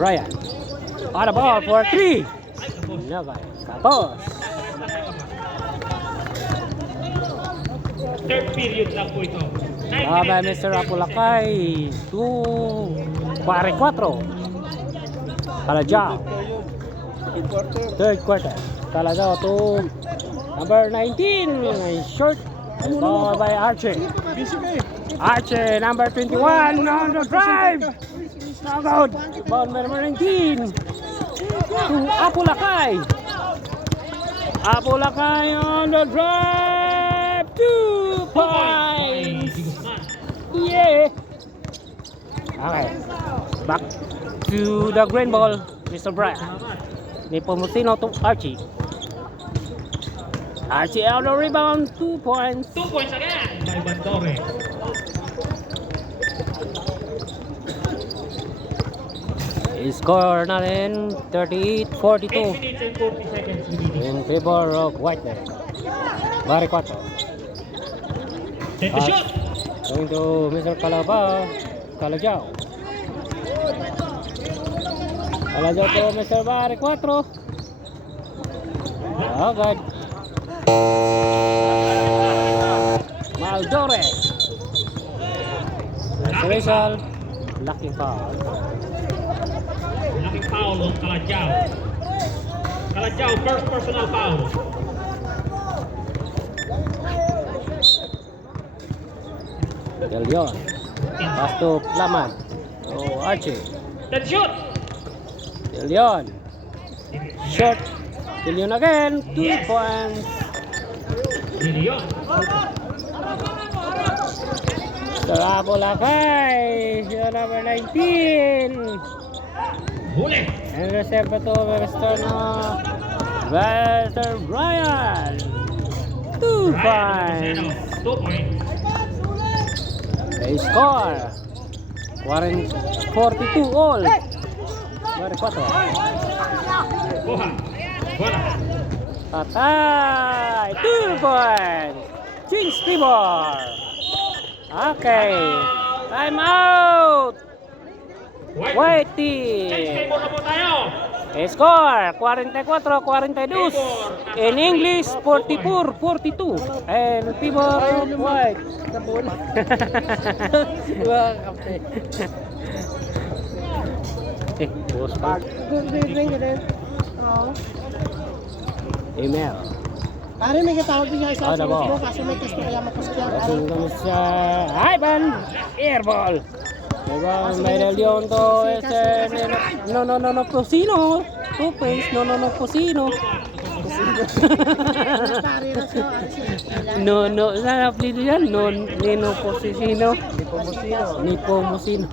Brian. On the ball for 3. Nagay. Kapos. Third period lang po ito. By Mr. Apulakay. 2-4. Kalajao. Third quarter. Kalajao to number 19. Short. Ball by Archie. Archie, number 21 on the drive. Now good. Ball by number 19. To Apulakay. Apulakay on the drive. 2 points. Yeah. Okay. Back to the green ball, Mr. Brian. Nepomuceno to Archie. Archie out the rebound, 2 points. 2 points again by Bandore. Score natin 38-42 8 minutes and 40 seconds remaining. in favor of Whitehead. Bari 4. Set the shot. Going to Mr. Kalajao. Kalajao to Mr. Bari 4. Agad. Maldore. Reservation. Lacking foul. Laking foul on Kalajao. Kalajao, first personal foul. De Leon. Pass to Plaman. To Archie. That shot. De Leon. Shot. De Leon again. 2 points. Lilion. Apulakay. Number 19. Huli. And reserve to Mr. Brian. 2 points. 2 points. They score 42 all. Bari 4. Boha. Bola. Patay. 2 points. Change Tibor. Okay. Time out. Whitey. Table na po tayo. Score 44-42. In English 44-42. And Tibor White. Boss pa. Email. Pare, may katawag din nga isa Ano sa ba? Facebook kasi may test kaya makaskyan. Passing comes sa Ivan. Airball. Diba, may Leon to no, Posino. Two-face, no, Posino. No, saan apelido yan? Nino Posino. Nepomuceno.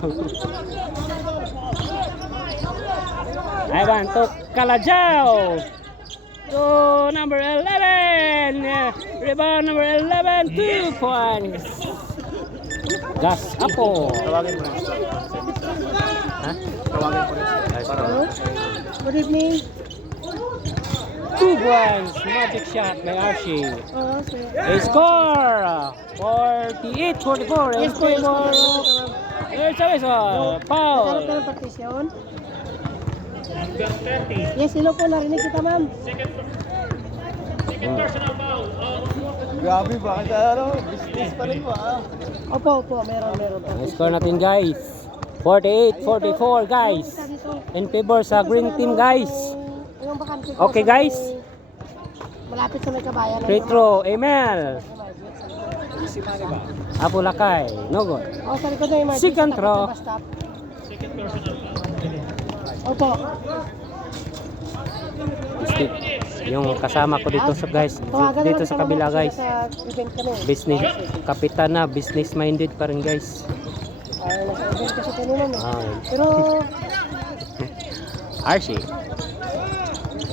Ivan to Kalajao. To number 11. Rebound number 11. 2 points. Gas Apo. Tawagin mo na. Ha? Tawagin mo na. Good evening. 2 points. Magic shot by Archie. A score. 48-44. Yes po, yes po. There's a whistle. Foul. Nagkaroon ka ng partisyon? Number 30. Yes, hello po. Narinig kita, ma'am. Second personal foul. Grabe ba? Business pa rin ba? Opo, meron po. Ang score natin guys. 48-44 guys. In favor sa green team guys. Yung bakante ko Okay sa guys. may- Malapit sa may kabayan. Free throw. Emel. Apulakay. No good. O, sa likod na yung emergency. Second tapat row. sa bus stop. Second personal foul. Opo. Yung kasama ko dito sa guys. Tawagan Dito naman sa kasama kabila mo guys. Sa event kami. Business. Kapitan na. Business minded pa rin guys. Ay, nasa event kasi kami nun eh. Ah. Pero, Archie.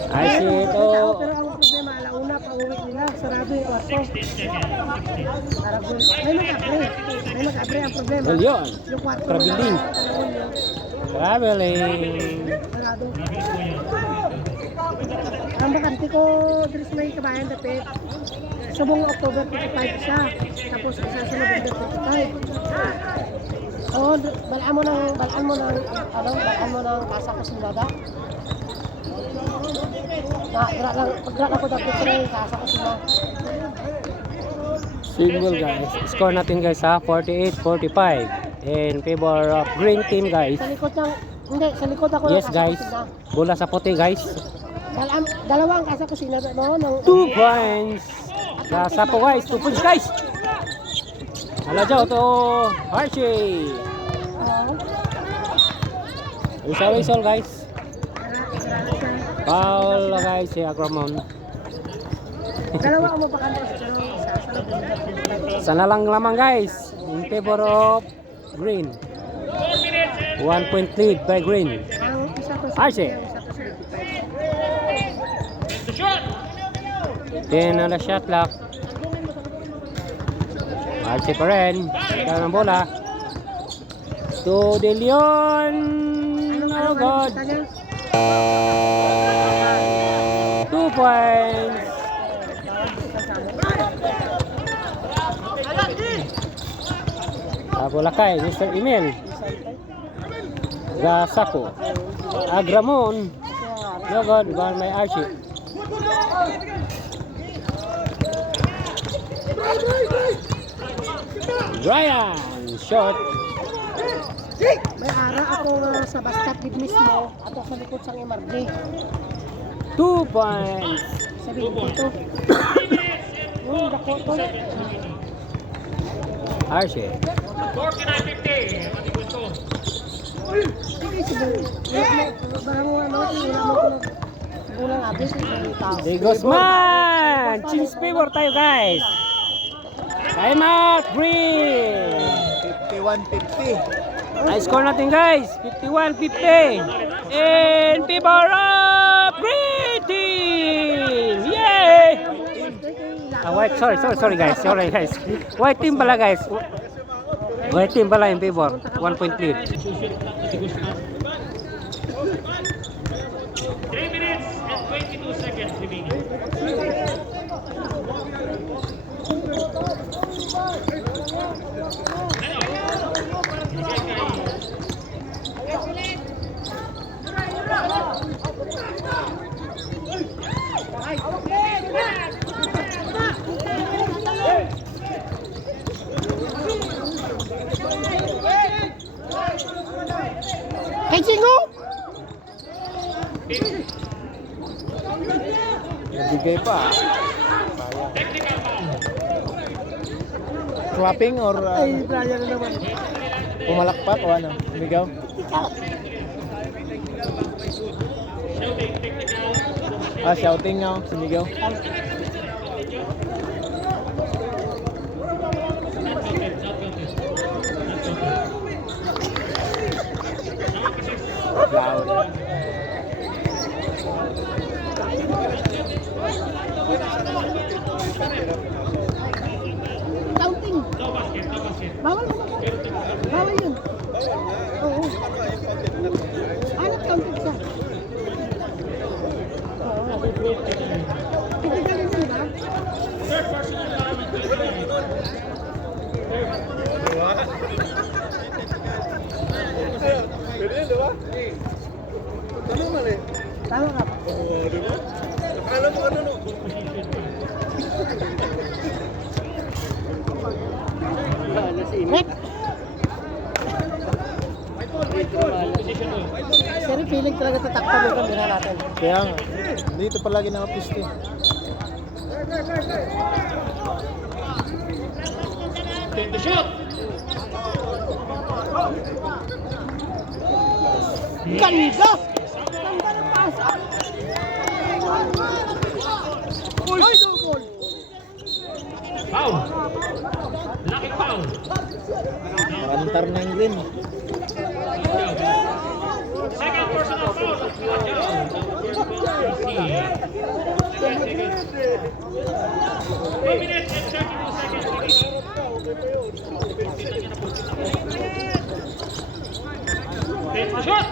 Archie ito. pero ang problema, alauna, pauwi nila. Sarado yung kwarto. Sarado. May mag-abre ang problema. Well yun. Yung kwarto Traveling. Traveling. Sarado. Ang bakante ko, Dres may kabayan dapit. Subong October 25 siya. Tapos isa sa November 25. Oo, balaan mo ng kasa ko sinada. Pagdra lang ko dapat sa yung kasa ko sinada. Single guys. Score natin guys ha, 48-45 in favor of green team guys. Sa likod ng, hindi, sa likod ako Yes ng kasa guys. ko sinada. Bola sa puti guys. Dalawang kasa ko sinada, no? 2 points. Sa po guys, 2 points guys. Alajaw to Archie. Whistle guys. Foul guys si Agramon. Dalawa mo pa kami sa Sana lang lamang guys in favor of green. 1 point lead by green. ang isa ko Archie. The shot. Then on the shot clock. Archie pa rin. Kaya ng bola. To De Leon. Oh God. 2 points. Bulakay, Mr. Emil. Gasako. Agramon. No God, gone may Archie. Brian, shot. May ara ako sa basket gid mismo ato sa likod sang MRG. 2 points. Sabi dito. Yung dako to. Archie. 49-50. Mati ko ito. Sige, sige. Barang mo ano, wala mo ko. Ulang abis ng tao. De Guzman. Chins favor tayo guys. Time out, green. 51-50. Ay score natin guys, 51-50 in favor of green team! Yay! White, sorry guys, white team pala guys. White team pala in favor, 1 point lead. 3 minutes and 22 seconds remaining. Kay Jingo! Nabigay pa. Technical foul. Clapping or Ay, Brian na naman. pumalakpak o ano? Sumigaw? Shouting technical. Shouting nga. Sumigaw. Loud. Counting. No basket, no basket. Bawal mo. Bawal yun. Oo. Ano counting siya? Oo. Technical din ba? Third personal foul and 29. Tama ka. Next. Position 2. Sir, feeling talaga tatakpan yung kamera natin. Kaya nga. Dito palagi nakapiste. Take the shot. Ganda! Ganda ng pasa! Uy! Double! Foul. Laking foul. Makantar na yung green. Second personal foul. Two minutes and 32 seconds remaining. Take the shot.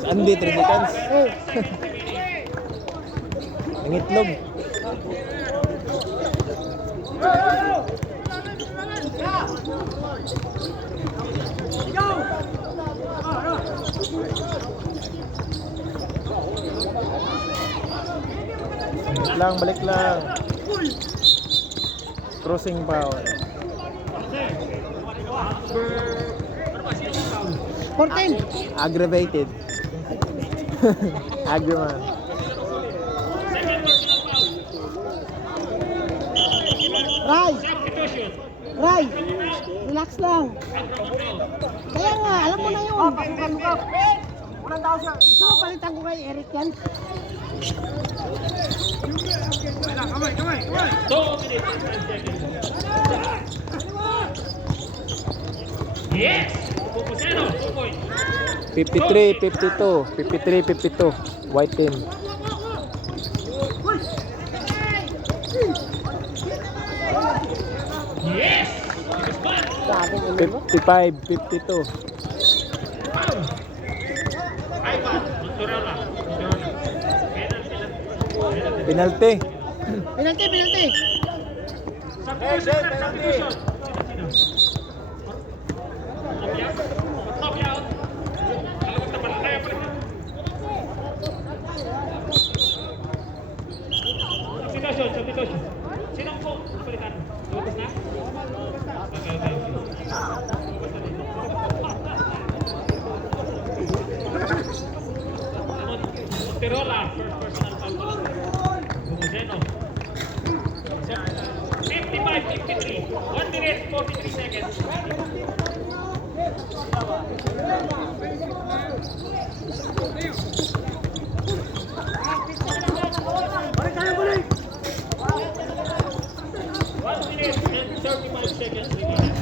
Saan di? 3 seconds. Oh! Ang itlog. lang, balik lang. Crossing foul. 14. Aggravated. Aggravated. Ray, Substitution. Ray, relax lang. Kaya nga, alam mo na yun. Gusto mo palitan ko kay Eric yan? 2 minutes and 10 seconds. Yes! Pupuseno, 2 points. 53, 52. 53, 52. White team. Yes! It is bad. 55, 52. Foul. iPad. Montorala. Penalty. Penalty, penalty. Substitution. Substitution. Copy out. Kalawag na pala. Kaya pala. Substitution. Substitution. Sinong po? Palitan. Lutas na? Okay, okay. Monterola, first personal foul pala. Bumuzeno. 55-53. 1 minute, 43 seconds. One minute and 35 seconds remaining.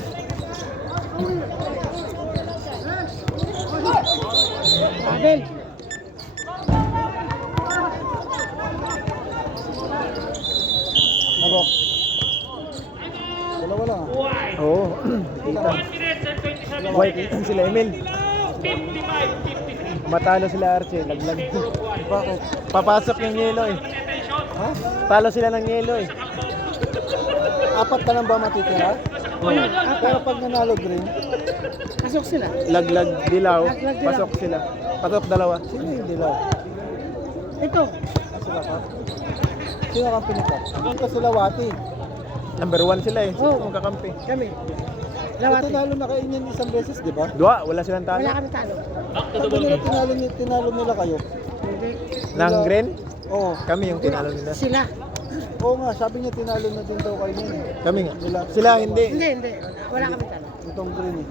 Travel. Narok. Dalawa lang. Wide. Oo. 1 minute and 27 White seconds. sila Emil. 55-53. Matalo sila Archie. Laglag. Bakit? Papasok yung yelo eh. Attention. Ha? Talo sila ng yelo eh. Apat ka lang ba matitira? Pero pag nanalo green, Pasok sila. laglag dilaw, Laglag dilaw. pasok sila. Pasok dalawa. Sino yung dilaw? Ito. Sila ka? Sino kang pinikat? Dito sila Wati. Number 1 sila eh. Sino Oo. kung kakampi? Kami. Ito Lawati. talo na kayo niyan isang beses, di ba? Dua, wala silang talo. Wala kami talo. Sabi nila tinalo nila kayo. Hindi. Nang green? Oo. Kami yung tinalo nila. Sila. Oo nga, sabi niya tinalo na din daw kayo niyan. Kami nga. Sila hindi. Hindi. Wala kami talo. Itong green eh.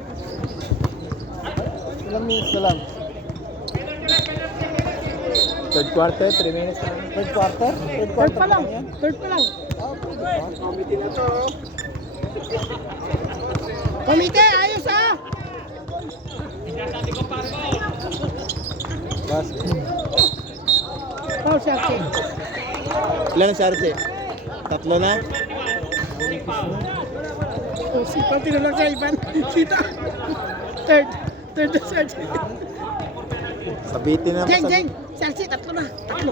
Ilang minutes na lang? Third quarter, 3 minutes. Third quarter? Third Third quarter pa lang. yan? Third pa lang. Ah, pwede ba? Committee na to. Komite, ayos ah! Bas. Paul Sarchi. Ilan si Archie? Tatlo na? Oh, si Pati na lang sa Ivan. Sita. Third. Third na Sarchi. Sabitin na Jeng, pa sa... Jeng. Sarchi, tatlo na. Tatlo.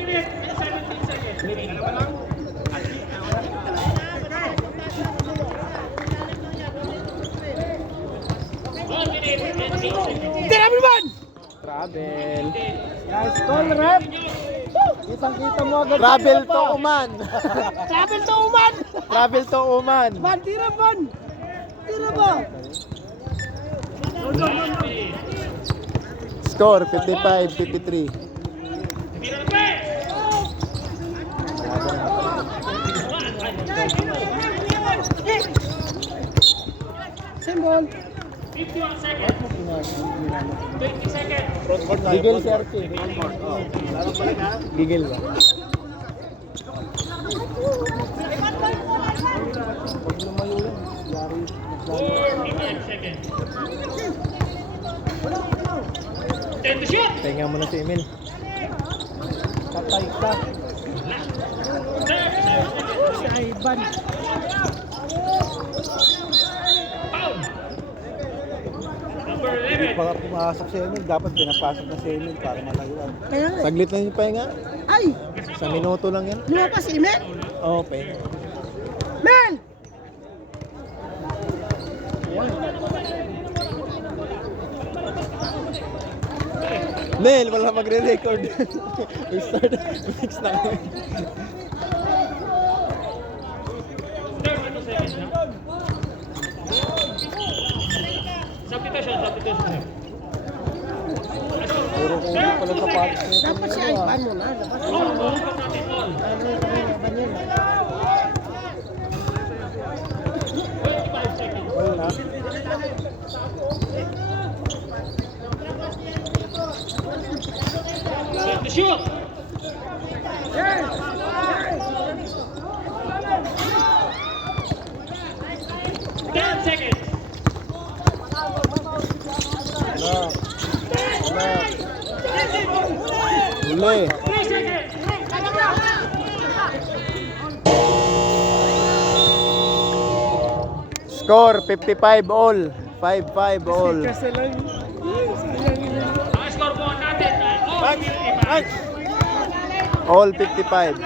Tira mo naman! Travel. Nice call, rep! Kitang-kita mo agad. Travel to Oman. Travel to Uman! Travel to Oman. Man, tira man! Tira ba? Score 55-53. Symbol. 51 seconds. 20 seconds. Gigil si Archie. Gigil ba? Pag lumayo yan, yari. 45 seconds. 10 to shoot. Pahinga mo na si Emil. Patay ka. Si Ivan. Foul. Number 11. Baka pumasok si Emil, dapat pinapasok na si Emil para malayuan. Kaya nga. Saglit na yung pahinga. Ay! Sa minuto lang yan. Lumapas si Mel! Oo, pahinga. Mel! Nel, wala magre-record. We start next na kami. minutos na. Puro kung hindi pala sapatos nito. Dapat siya ay ban mo na. Dapat siya ay ban mo. Ano yung ban yun? Ayun na. Set to shoot! 10 seconds! Huli. 3 seconds! Score 55 all. 5-5 all. Kasi lang. Ang score po natin ay all 55. All 55.